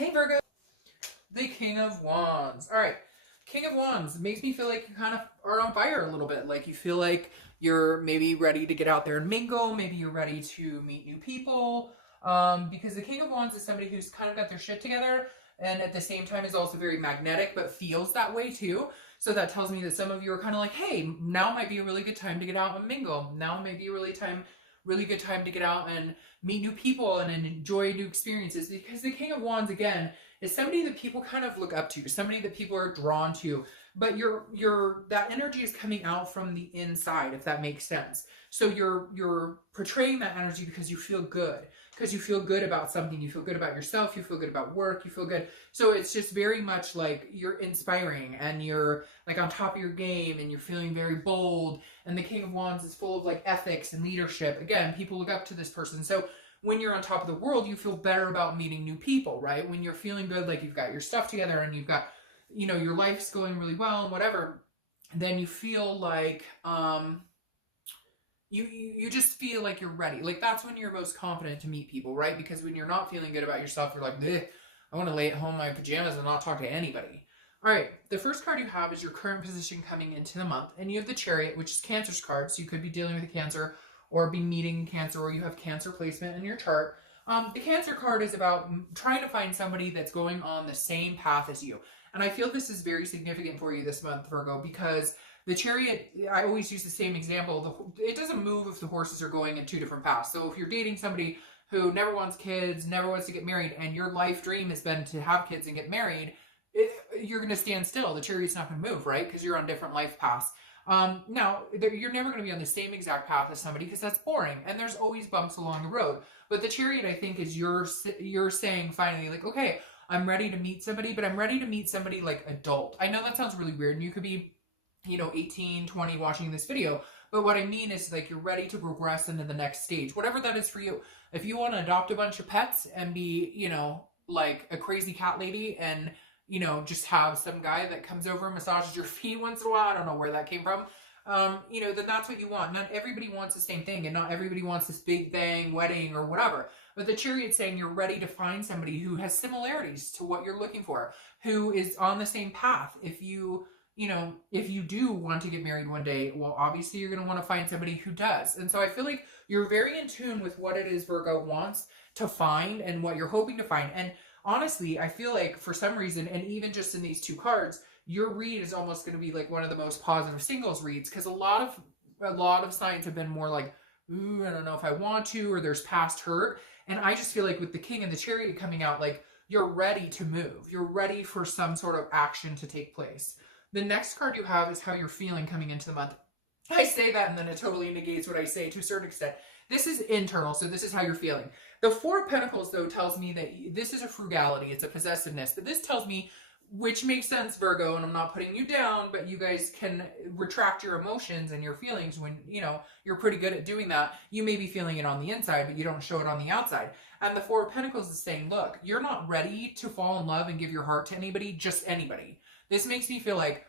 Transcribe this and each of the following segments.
Hey Virgo, the King of Wands. All right, King of Wands makes me feel like you kind of are on fire a little bit. Like you feel like you're maybe ready to get out there and mingle. Maybe you're ready to meet new people. Because the King of Wands is somebody who's kind of got their shit together and at the same time is also very magnetic, but feels that way too. So that tells me that some of you are kind of like, hey, now might be a really good time to get out and mingle. Now might be a really good time to get out and meet new people and enjoy new experiences. Because the King of Wands, again, is somebody that people kind of look up to, somebody that people are drawn to, but that energy is coming out from the inside, if that makes sense. So you're portraying that energy because you feel good. Because you feel good about something, you feel good about yourself, you feel good about work, you feel good. So it's just very much like you're inspiring and you're like on top of your game and you're feeling very bold. And the King of Wands is full of like ethics and leadership. Again, people look up to this person. So when you're on top of the world, you feel better about meeting new people, right? When you're feeling good, like you've got your stuff together and you've got, your life's going really well and whatever, then you feel like, you just feel like you're ready. Like that's when you're most confident to meet people, right? Because when you're not feeling good about yourself, you're like, I want to lay at home in my pajamas and not talk to anybody. All right, the first card you have is your current position coming into the month. And you have the Chariot, which is Cancer's card. So you could be dealing with a Cancer or be meeting Cancer, or you have Cancer placement in your chart. The Cancer card is about trying to find somebody that's going on the same path as you. And I feel this is very significant for you this month, Virgo, because the Chariot, I always use the same example. It doesn't move if the horses are going in two different paths. So if you're dating somebody who never wants kids, never wants to get married, and your life dream has been to have kids and get married, you're going to stand still. The Chariot's not going to move, right? Because you're on different life paths. Now, you're never going to be on the same exact path as somebody because that's boring. And there's always bumps along the road. But the Chariot, I think, is you're saying finally, like, okay, I'm ready to meet somebody, but I'm ready to meet somebody like adult. I know that sounds really weird, and you could be 18, 20 watching this video. But what I mean is like you're ready to progress into the next stage, whatever that is for you. If you want to adopt a bunch of pets and be, like a crazy cat lady and, just have some guy that comes over and massages your feet once in a while. I don't know where that came from. Then that's what you want. Not everybody wants the same thing and not everybody wants this big bang wedding or whatever. But the Chariot's saying you're ready to find somebody who has similarities to what you're looking for, who is on the same path. If you do want to get married one day, well, obviously you're going to want to find somebody who does. And so I feel like you're very in tune with what it is Virgo wants to find and what you're hoping to find. And honestly, I feel like for some reason, and even just in these two cards, your read is almost going to be like one of the most positive singles reads, because a lot of signs have been more like, ooh, I don't know if I want to, or there's past hurt. And I just feel like with the King and the Chariot coming out, like you're ready to move. You're ready for some sort of action to take place. The next card you have is how you're feeling coming into the month. I say that and then it totally negates what I say to a certain extent. This is internal, so this is how you're feeling. The Four of Pentacles, though, tells me that this is a frugality. It's a possessiveness. But this tells me, which makes sense, Virgo, and I'm not putting you down, but you guys can retract your emotions and your feelings when, you're pretty good at doing that. You may be feeling it on the inside, but you don't show it on the outside. And the Four of Pentacles is saying, look, you're not ready to fall in love and give your heart to anybody, just anybody. This makes me feel like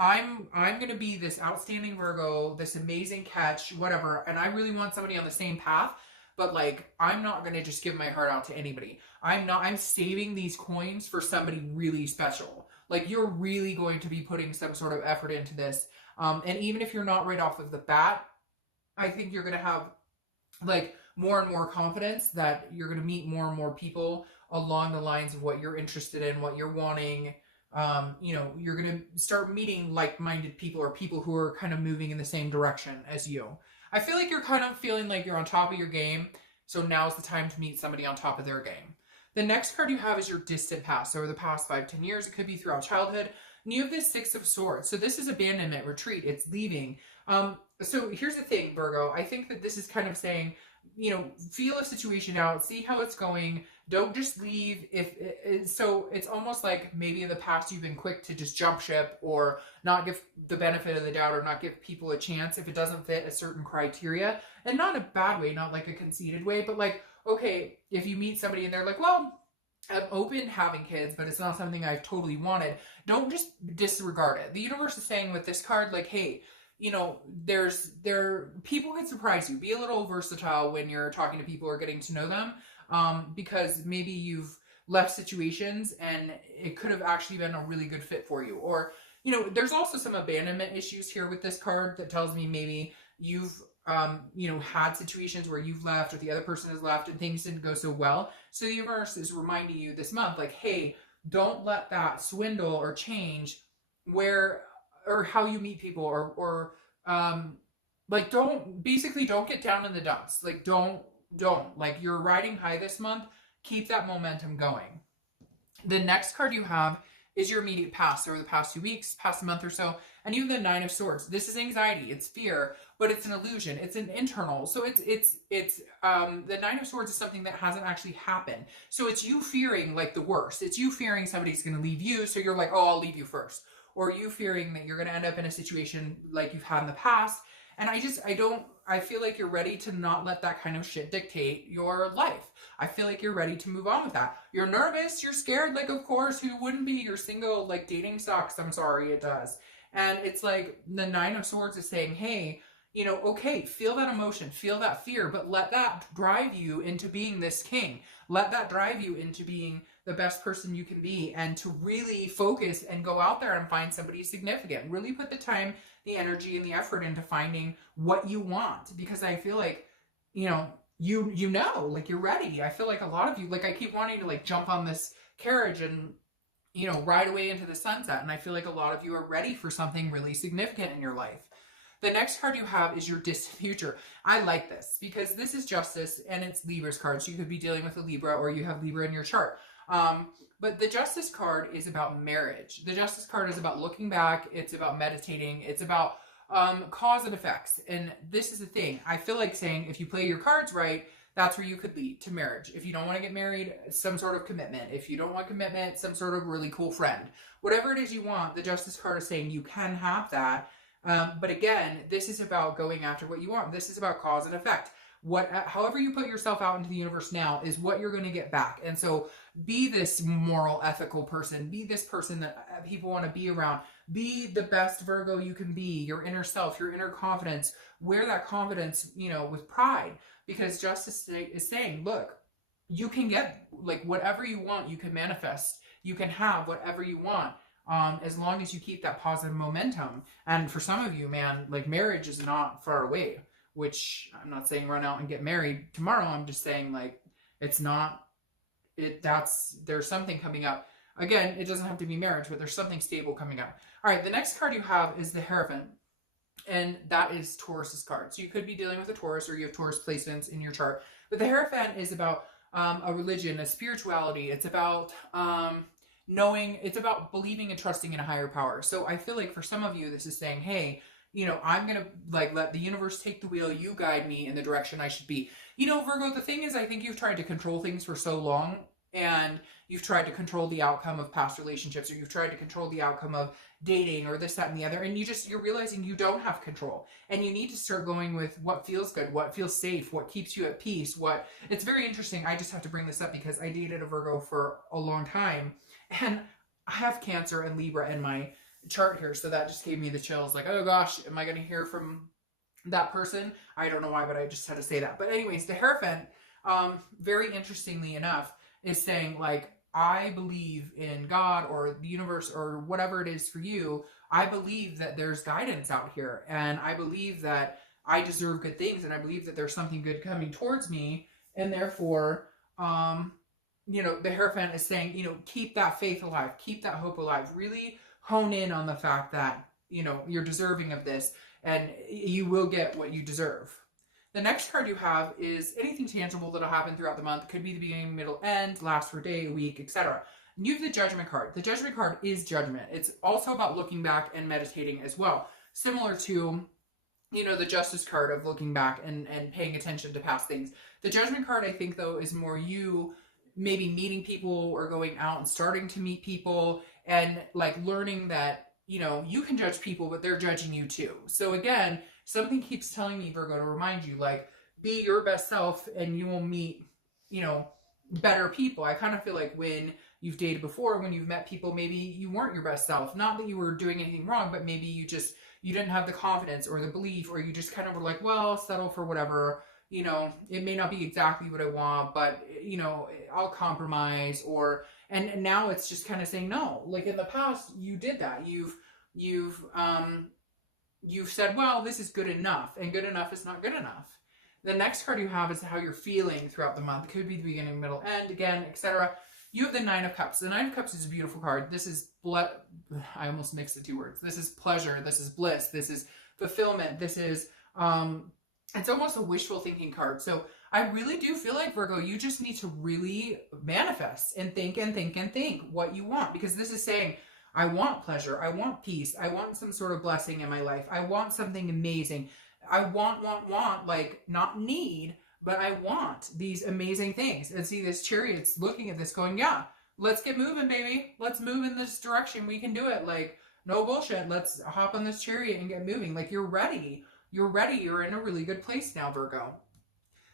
I'm going to be this outstanding Virgo, this amazing catch, whatever, and I really want somebody on the same path, but like, I'm not going to just give my heart out to anybody. I'm saving these coins for somebody really special. Like, you're really going to be putting some sort of effort into this. And even if you're not right off of the bat, I think you're going to have like more and more confidence that you're going to meet more and more people along the lines of what you're interested in, what you're wanting. You're going to start meeting like-minded people or people who are kind of moving in the same direction as you. I feel like you're kind of feeling like you're on top of your game. So now's the time to meet somebody on top of their game. The next card you have is your distant past. So over the past 5-10 years, it could be throughout childhood. And you have this Six of Swords. So this is abandonment, retreat. It's leaving. So here's the thing, Virgo. I think that this is kind of saying, feel a situation out, see how it's going. Don't just leave. So it's almost like maybe in the past you've been quick to just jump ship or not give the benefit of the doubt or not give people a chance if it doesn't fit a certain criteria. And not in a bad way, not like a conceited way, but like, okay, if you meet somebody and they're like, well, I'm open to having kids, but it's not something I've totally wanted, don't just disregard it. The universe is saying with this card, like, hey, people can surprise you. Be a little versatile when you're talking to people or getting to know them, because maybe you've left situations and it could have actually been a really good fit for you. Or, you know, there's also some abandonment issues here with this card that tells me maybe you've, you know, had situations where you've left or the other person has left and things didn't go so well. So the universe is reminding you this month, like, hey, don't let that swindle or change where, or how you meet people, or like, don't get down in the dumps. Like, don't, like, you're riding high this month. Keep that momentum going. The next card you have is your immediate past, over the past 2 weeks, past a month or so. And you have the Nine of Swords. This is anxiety, it's fear, but it's an illusion. It's an internal. So it's the Nine of Swords is something that hasn't actually happened. So it's you fearing like the worst. It's you fearing somebody's going to leave you. So you're like, oh, I'll leave you first. Or you fearing that you're going to end up in a situation like you've had in the past. And I feel like you're ready to not let that kind of shit dictate your life. I feel like you're ready to move on with that. You're nervous, you're scared, like, of course, who wouldn't be? You're single, like, dating sucks. I'm sorry, it does. And it's like the Nine of Swords is saying, hey, you know, okay, feel that emotion, feel that fear, but let that drive you into being this king. Let that drive you into being the best person you can be, and to really focus and go out there and find somebody significant. Really put the time, the energy, and the effort into finding what you want, because I feel like, you know, like, you're ready. I feel like a lot of you, like, I keep wanting to, like, jump on this carriage and, you know, ride away into the sunset, and I feel like a lot of you are ready for something really significant in your life. The next card you have is your distant future. I like this because this is Justice and it's Libra's card. So you could be dealing with a Libra, or you have Libra in your chart. But the Justice card is about marriage. The Justice card is about looking back. It's about meditating. It's about cause and effects. And this is the thing. I feel like saying, if you play your cards right, that's where you could lead to marriage. If you don't want to get married, some sort of commitment. If you don't want commitment, some sort of really cool friend. Whatever it is you want, the Justice card is saying you can have that. But again, this is about going after what you want. This is about cause and effect. However you put yourself out into the universe now is what you're going to get back. And so be this moral, ethical person. Be this person that people want to be around. Be the best Virgo you can be, your inner self, your inner confidence. Wear that confidence, you know, with pride, because Justice is saying, look, you can get, like, whatever you want, you can manifest. You can have whatever you want. As long as you keep that positive momentum. And for some of you, man, like, marriage is not far away, which I'm not saying run out and get married tomorrow. I'm just saying, like, there's something coming up. Again, it doesn't have to be marriage, but there's something stable coming up. All right, the next card you have is the Hierophant, and that is Taurus's card. So you could be dealing with a Taurus, or you have Taurus placements in your chart. But the Hierophant is about a religion, a spirituality. It's about it's about believing and trusting in a higher power. So I feel like for some of you, this is saying, hey, you know, I'm going to, like, let the universe take the wheel. You guide me in the direction I should be. You know, Virgo, the thing is, I think you've tried to control things for so long, and you've tried to control the outcome of past relationships, or you've tried to control the outcome of dating, or this, that, and the other. And you're realizing you don't have control, and you need to start going with what feels good, what feels safe, what keeps you at peace. It's very interesting. I just have to bring this up because I dated a Virgo for a long time, and I have Cancer and Libra in my chart here, so that just gave me the chills. Like, oh gosh, am I going to hear from that person? I don't know why, but I just had to say that. But anyways, the Hierophant, very interestingly enough, is saying, like, I believe in God or the universe or whatever it is for you. I believe that there's guidance out here, and I believe that I deserve good things, and I believe that there's something good coming towards me, and therefore, you know, the Hierophant is saying, you know, keep that faith alive, keep that hope alive, really hone in on the fact that, you know, you're deserving of this, and you will get what you deserve. The next card you have is anything tangible that'll happen throughout the month. It could be the beginning, middle, end, last for a day, a week, etc. And you have the Judgment card. The Judgment card is judgment. It's also about looking back and meditating as well. Similar to, you know, the Justice card of looking back and paying attention to past things. The Judgment card, I think, though, is more you maybe meeting people or going out and starting to meet people, and, like, learning that, you know, you can judge people, but they're judging you too. So again, something keeps telling me, Virgo, to remind you, like, be your best self and you will meet, you know, better people. I kind of feel like when you've dated before, when you've met people, maybe you weren't your best self. Not that you were doing anything wrong, but maybe you didn't have the confidence or the belief, or you just kind of were like, well, I'll settle for whatever, you know, it may not be exactly what I want, but, you know, I'll compromise. Or, and now it's just kind of saying no. Like in the past, you did that. You've said, well, this is good enough, and good enough is not good enough. The next card you have is how you're feeling throughout the month. It could be the beginning, middle, end, again, etc. You have the Nine of Cups. The Nine of Cups is a beautiful card. This is, I almost mixed the two words. This is pleasure. This is bliss. This is fulfillment. This is, it's almost a wishful thinking card. So I really do feel like, Virgo, you just need to really manifest and think and think and think what you want. Because this is saying, I want pleasure. I want peace. I want some sort of blessing in my life. I want something amazing. I want, like not need, but I want these amazing things. And see, this Chariot's looking at this going, yeah, let's get moving, baby. Let's move in this direction. We can do it. Like, no bullshit. Let's hop on this Chariot and get moving. Like, you're ready. You're ready. You're in a really good place now, Virgo.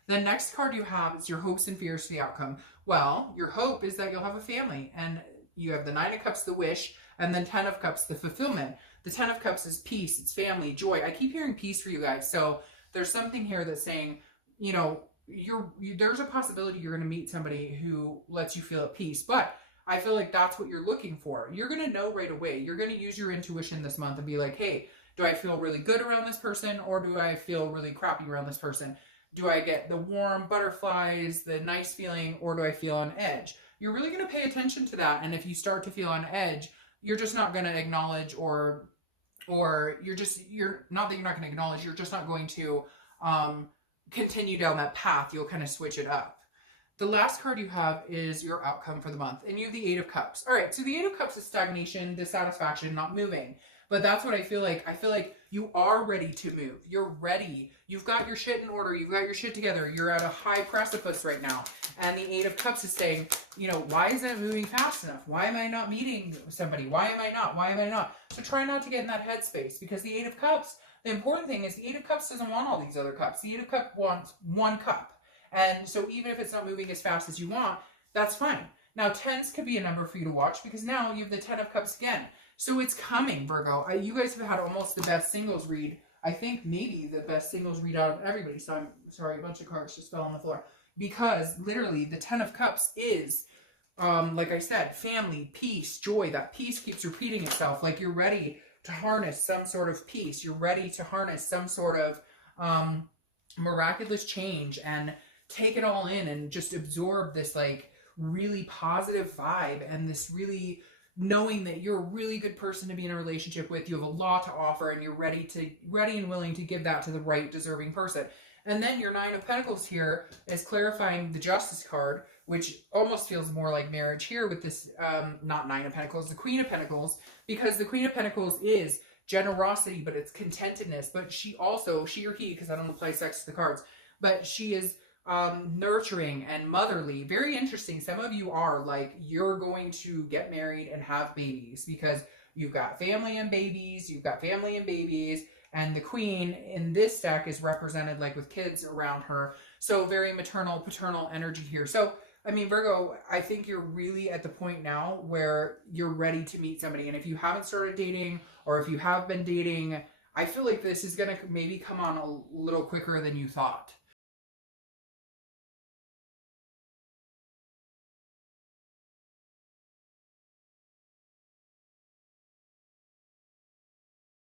The next card you have is your hopes and fears for the outcome. Well, your hope is that you'll have a family. And you have the Nine of Cups, the wish, and then 10 of Cups, the fulfillment. The 10 of Cups is peace, it's family, joy. I keep hearing peace for you guys. So there's something here that's saying, you know, there's a possibility you're going to meet somebody who lets you feel at peace. But I feel like that's what you're looking for. You're going to know right away. You're going to use your intuition this month and be like, hey, do I feel really good around this person, or do I feel really crappy around this person? Do I get the warm butterflies, the nice feeling, or do I feel on edge? You're really going to pay attention to that. And if you start to feel on edge, you're just not going to acknowledge, or you're not that you're not going to acknowledge, you're just not going to continue down that path. You'll kind of switch it up. The last card you have is your outcome for the month, and you have the Eight of Cups. All right, so the Eight of Cups is stagnation, dissatisfaction, not moving. But that's what I feel like. I feel like you are ready to move. You're ready. You've got your shit in order. You've got your shit together. You're at a high precipice right now. And the Eight of Cups is saying, you know, why isn't it moving fast enough? Why am I not meeting somebody? Why am I not? Why am I not? So try not to get in that headspace, because the Eight of Cups, the important thing is the Eight of Cups doesn't want all these other cups. The Eight of Cups wants one cup. And so even if it's not moving as fast as you want, that's fine. Now, tens could be a number for you to watch, because now you have the 10 of Cups again. So it's coming, Virgo. You guys have had almost the best singles read. I think maybe the best singles read out of everybody. So I'm sorry, a bunch of cards just fell on the floor. Because literally the 10 of Cups is, like I said, family, peace, joy. That peace keeps repeating itself. Like, you're ready to harness some sort of peace. You're ready to harness some sort of miraculous change and take it all in and just absorb this like really positive vibe and this really knowing that you're a really good person to be in a relationship with. You have a lot to offer, and you're ready and willing to give that to the right deserving person. And then your Nine of Pentacles here is clarifying the Justice card, which almost feels more like marriage here with this, not Nine of Pentacles, the Queen of Pentacles, because the Queen of Pentacles is generosity, but it's contentedness. But she or he, because I don't apply sex to the cards, but she is nurturing and motherly. Very interesting. Some of you are like, you're going to get married and have babies, because you've got family and babies, and the Queen in this deck is represented like with kids around her. So very maternal, paternal energy here. So, I mean, Virgo, I think you're really at the point now where you're ready to meet somebody. And if you haven't started dating, or if you have been dating, I feel like this is going to maybe come on a little quicker than you thought.